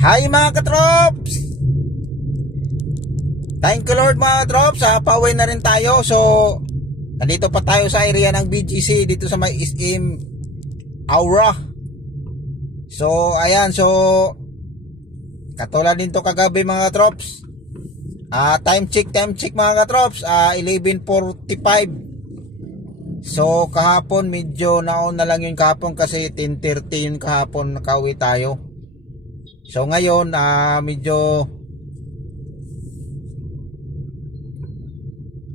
Hi mga katrops! Thank you Lord mga katrops, pauwi na rin tayo. So nandito pa tayo sa area ng BGC, dito sa may SM Aura. So ayan, so katulad din to kagabi mga katrops. Time check mga katrops, 11:45. So kahapon medyo naon na lang yun kahapon kasi 10:30 yun kahapon, nakauwi tayo. So ngayon medyo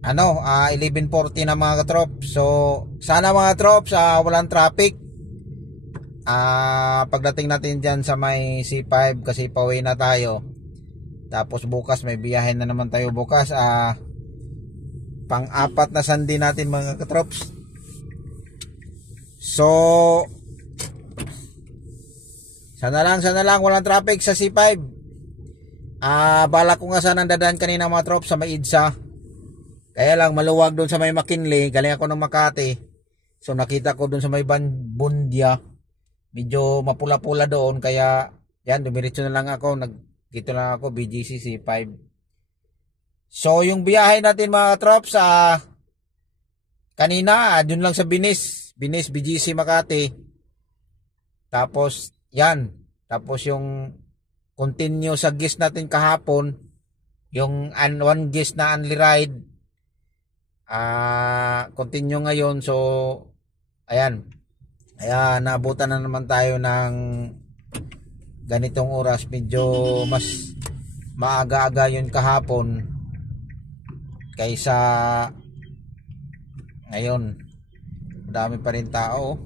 11:40 na mga katrops. So sana mga katrops walang traffic pagdating natin dyan sa may C5 kasi pauwi na tayo. Tapos bukas may biyahe na naman tayo bukas, pang-apat na Sunday natin mga katrops. So sana lang walang traffic sa C5. Bala ko nga sana dadaan kanina mga trops sa may EDSA. Kaya lang maluwag doon sa may McKinley, galing ako ng Makati. So nakita ko doon sa may Bundia, medyo mapula-pula doon, kaya yan, dumiretso na lang ako, nagkito lang ako BGC C5. So yung biyahe natin mga trops kanina doon lang sa Binis BGC Makati. Tapos yan, tapos yung continue sa guest natin kahapon, yung one guest na only ride, continue ngayon. So ayan, naabutan na naman tayo ng ganitong oras. Medyo mas maaga-aga yun kahapon kaysa ngayon. Madami pa rin tao,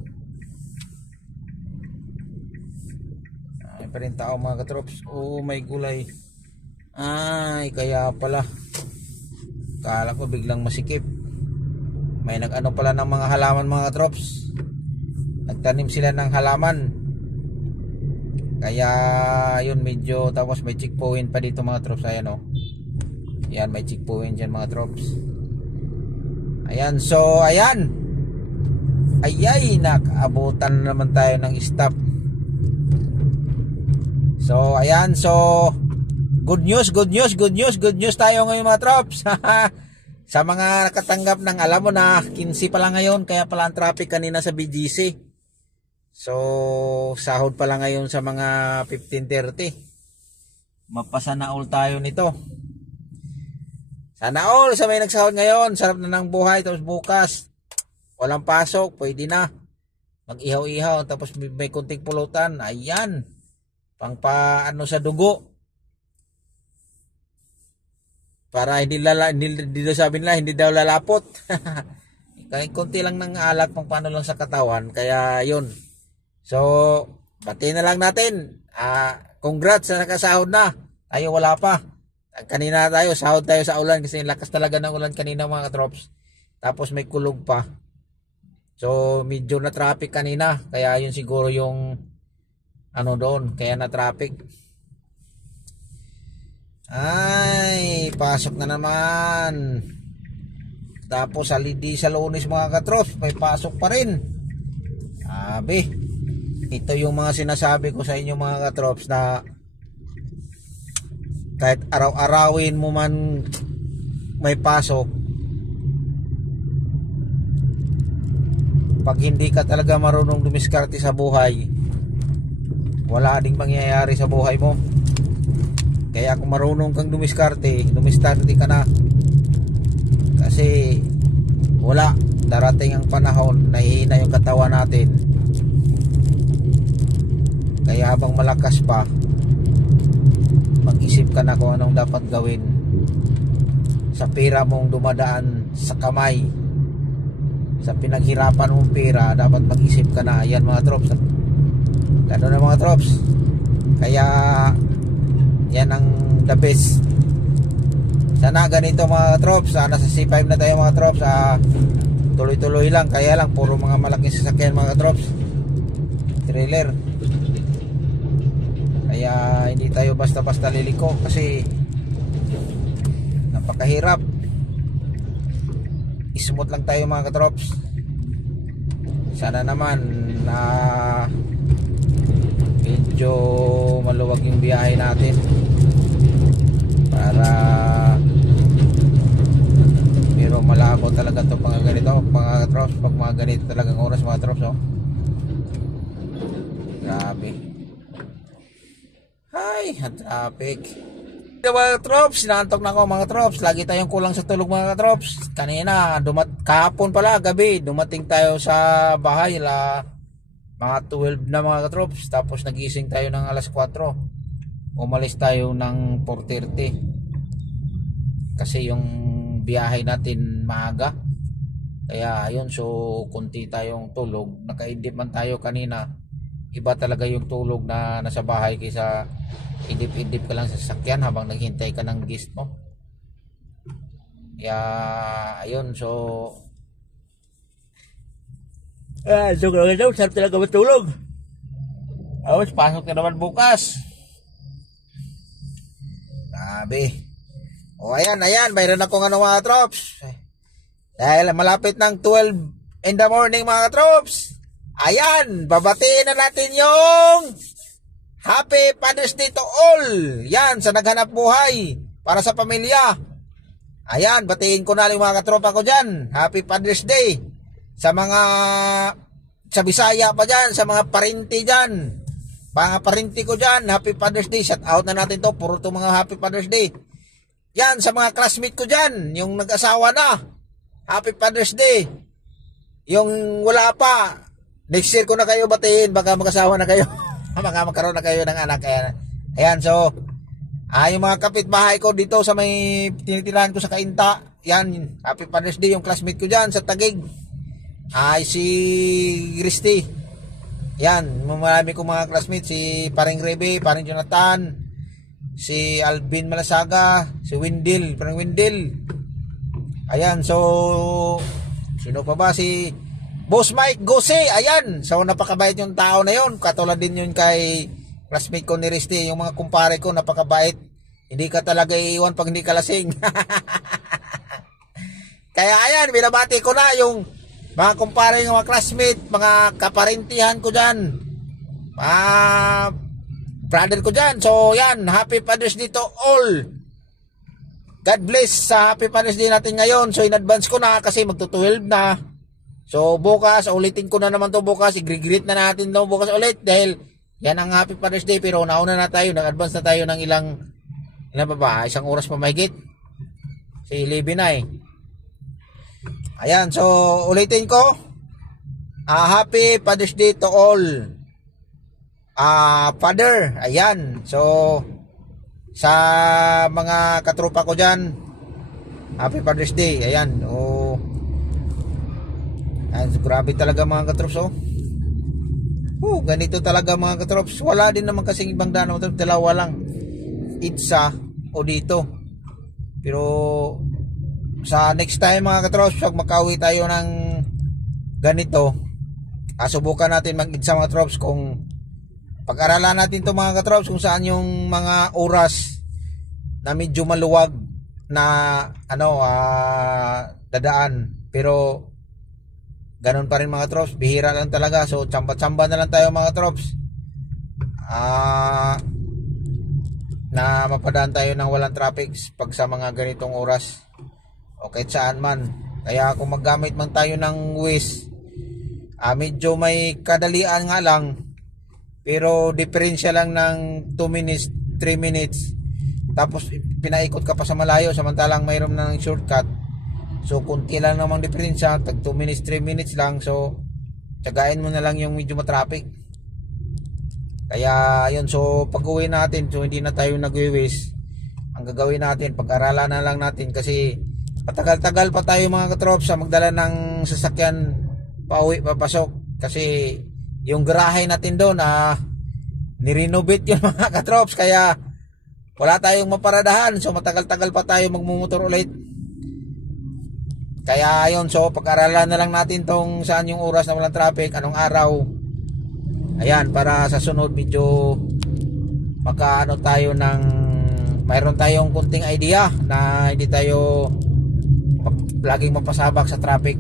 mga katrops. May gulay. Kaya pala kala ko biglang masikip. May nag-ano pala ng mga halaman mga katrops, nagtanim sila ng halaman, kaya yun medyo. Tapos may checkpoint pa dito mga trops. Ayan yan, may checkpoint dyan mga trops. Ayan, so ayan, nakaabutan na naman tayo ng stop. So ayan, so good news tayo ngayon mga trops. Sa mga nakatanggap ng, alam mo na 15 pa lang ngayon, kaya pala ang traffic kanina sa BGC. So sahod pa lang ngayon sa mga 15:30. Mapasana all tayo nito. Sana all sa may nagsahod ngayon, sarap na ng buhay. Tapos bukas walang pasok, pwede na mag-ihaw-ihaw, tapos may kunting pulutan. Ayan, pang paano sa dugo, para hindi daw sabi nila, hindi daw lalapot. Kahit konti lang ng alak, pang paano lang sa katawan. Kaya yun, so bati na lang natin. Congrats sa nakasahod na. Tayo wala pa. Kanina tayo sahod tayo sa ulan kasi lakas talaga ng ulan kanina mga katrops. Tapos may kulog pa, so medyo na traffic kanina. Kaya yun siguro yung doon, kaya na traffic. Pasok na naman. Tapos sa Lunes mga katrops, may pasok pa rin. Ito yung mga sinasabi ko sa inyo mga katrops, na kahit araw-arawin mo man may pasok, pag hindi ka talaga marunong dumiskarte sa buhay, wala ding mangyayari sa buhay mo. Kaya kung marunong kang dumiskarte ka na, kasi wala, darating ang panahon nahihina yung katawan natin. Kaya habang malakas pa, mag-isip ka na kung anong dapat gawin sa pera mong dumadaan sa kamay, sa pinaghirapan mong pera. Dapat mag-isip ka na. Yan mga trops, gano'n na mga trops. Kaya yan ang the best. Sana ganito mga trops, sana sa C5 na tayo mga trops. Tuloy-tuloy lang. Kaya lang puro mga malaking sasakyan mga trops, trailer. Kaya hindi tayo basta-basta liliko kasi napakahirap. Smooth lang tayo mga katrops. Sana naman medyo medyo maluwag yung biyahe natin para pero malabo talaga to pag ganito mga katrops, pag mga ganito talagang oras mga katrops, oh. Grabe. Ay, ang traffic. Mga katrops, sinantok na ako mga katrops. Lagi tayong kulang sa tulog mga katrops. Kanina, kahapon pala, gabi, dumating tayo sa bahay mga 12 na mga katrops. Tapos nagising tayo ng alas 4. Umalis tayo ng 4:30. Kasi yung biyahe natin maaga. Kaya ayun, so kunti tayong tulog. Nakaidip man tayo kanina. Iba talaga yung tulog na nasa bahay kaysa idip-idip ka lang sa sasakyan habang naghintay ka ng guest mo. Kaya ayun, so so daw sarap talaga matulog. Tapos pasok ka naman bukas. Grabe. O ayan, mayroon akong mga trops. Dahil malapit ng 12 in the morning mga trops. Ayan, babatiin na natin yung Happy Father's Day to all. Yan, sa naghanap buhay para sa pamilya. Ayan, batiin ko na yung mga katropa ko dyan. Happy Father's Day. Sa mga sa Bisaya pa dyan, sa mga parinti dyan. Mga parinti ko dyan, Happy Father's Day. Shout out na natin to, puro to mga Happy Father's Day. Yan, sa mga classmate ko dyan, yung nag-asawa na, Happy Father's Day. Yung wala pa, next year ko na kayo batiin, baka mag-asawa na kayo. Baka magkaroon na kayo ng anak. Ayan, so yung mga kapitbahay ko dito sa may tinitirahan ko sa Kainta, yan, Happy Father's Day. Yung classmate ko dyan sa Taguig ay si Christy. Yan, marami kong mga classmates, si Paring Rebe, Paring Jonathan, si Alvin Malasaga, si Wendell, Paring Wendell. Ayan, so sino pa ba? Si Boss Mike Gose, ayan. So napakabait yung tao na yon. Katulad din yun kay classmate ko ni Risty. Yung mga kumpare ko, napakabait. Hindi ka talaga iiwan pag hindi ka lasing. Kaya ayan, binabati ko na yung mga kumpare, yung mga classmate, mga kaparintihan ko dyan, mga brother ko dyan. So yan, Happy Father's Day to all. God bless sa Happy Father's Day natin ngayon. So in advance ko na kasi magto-12 na. So bukas, ulitin ko na naman to bukas. I-greet na natin to bukas ulit. Dahil yan ang Happy Father's Day. Pero nauna na tayo, nag-advance na tayo ng ilang pa ba? Isang oras pa mahigit. Si Libby na eh. Ayan, so ulitin ko. Happy Father's Day to all. Father, ayan. So sa mga katropa ko dyan, Happy Father's Day. Ayan, ayan, so, grabe talaga mga katrops, ganito talaga mga katrops. Wala din naman kasing ibang daan mga katrops, dalawa lang, Itsa o dito. Pero sa next time mga katrops, pag makauwi tayo ng ganito, subukan natin mag-Itsa mga katrops. Kung pag-aralan natin to mga katrops, kung saan yung mga oras na medyo maluwag na dadaan. Pero ganun pa rin mga trops, bihira lang talaga. So tsamba-tsamba na lang tayo mga trops, na mapadaan tayo ng walang traffic pag sa mga ganitong oras o kahit saan man. Kaya kung maggamit man tayo ng Waze, medyo may kadalian nga lang, pero diferensya lang ng 2 minutes, 3 minutes, tapos pinaikot ka pa sa malayo, samantalang mayroon ng shortcut. So kunti lang namang diferensya, tag 2 minutes, 3 minutes lang. So tsagain mo na lang yung medyo matraffic. Kaya yun, so pag uwi natin, so hindi na tayo nag-waste. Ang gagawin natin, pag-aralan na lang natin, kasi patagal-tagal pa tayo mga katrops sa magdala ng sasakyan pauwi, papasok. Kasi yung garahe natin doon, nirenovate yun mga katrops. Kaya wala tayong maparadahan, so matagal-tagal pa tayo magmumotor ulit. Kaya yun, so pag-aralan na lang natin tong saan yung oras na walang traffic, anong araw. Ayan, para sa sunod medyo tayo ng mayroon tayong kunting idea na hindi tayo laging mapasabak sa traffic.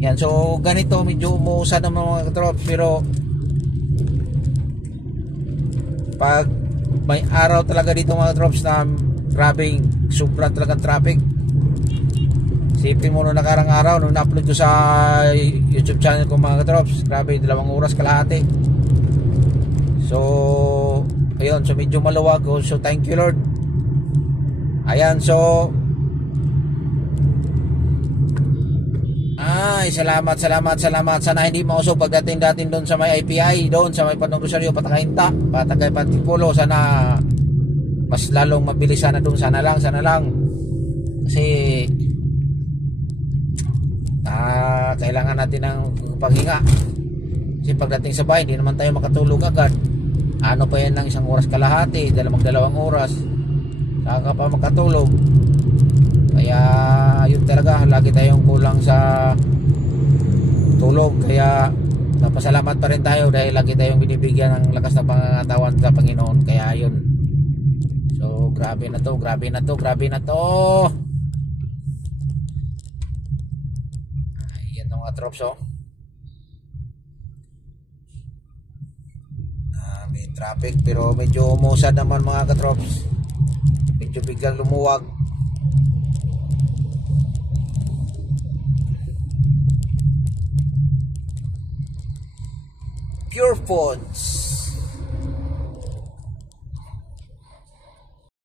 Yan, so ganito medyo umuusan ng mga katrops, pero Pag may araw talaga dito mga drops na grabing sobra talagang traffic. Sipin mo nung nakarang araw nung na-upload ko sa YouTube channel ko mga drops, grabe 2 oras kalahati. So ayun, so medyo maluwag. So thank you Lord. Ayan, so salamat. Sana hindi mausog pagdating datin doon sa may IPI, doon sa may Padong Rosario, Patakainta, Patagay, Pantipulo. Sana mas lalong mabilis sana doon. Sana lang. Kasi kailangan natin ng paghinga. Kasi pagdating sa bahay, hindi naman tayo makatulog agad. Ano pa yan ng 1 oras kalahati, 2 oras. Saka pa makatulog. Kaya yun talaga, lagi tayong kulang sa tulog. Kaya napasalamat pa rin tayo dahil lagi tayong binibigyan ng lakas na pangangatawan sa Panginoon. Kaya yun. So grabe na to. Ayan mga trops, oh. May traffic pero medyo umusad naman mga katrops. Medyo biglang lumuwag. Pure Foods.